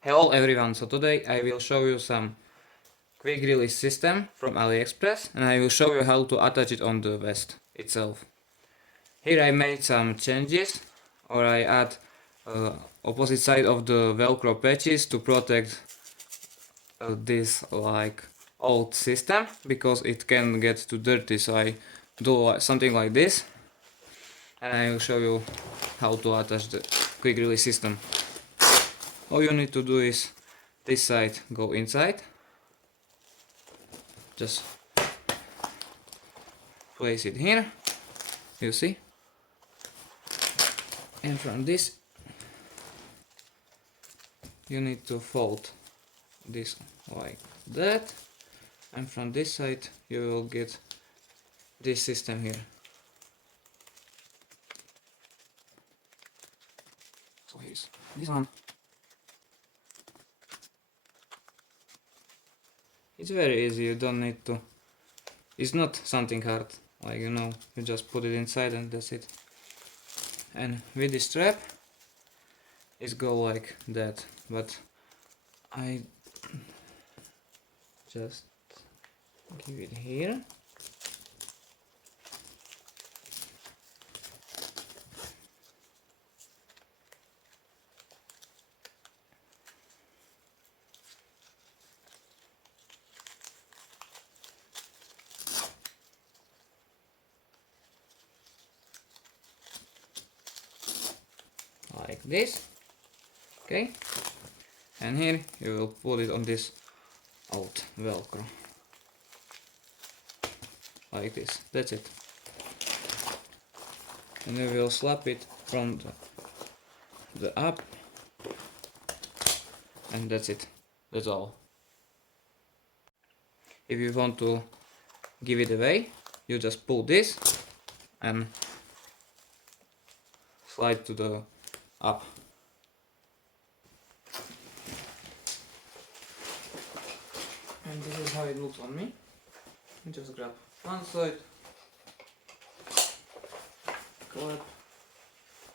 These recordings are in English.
Hello everyone, so today I will show you some quick release system from AliExpress and I will show you how to attach it on the vest itself. Here I made some changes, or I add opposite side of the velcro patches to protect this like old system, because it can get too dirty, so I do something like this and I will show you how to attach the quick release system. All you need to do is this side go inside, just place it here, you see, and from this you need to fold this like that, and from this side you will get this system here. So here's this one. It's very easy, you don't need to, it's not something hard, like you just put it inside and that's it. And with this strap it go like that, but I just give it here. Like this, okay, and here you will put it on this old velcro, like this, that's it. And you will slap it from the up, and that's it, that's all. If you want to give it away, you just pull this and slide to the up. And this is how it looks on me. Just grab one side, clap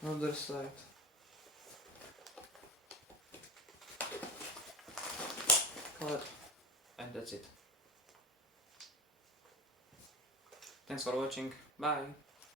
another side, clap, and that's it. Thanks for watching, bye!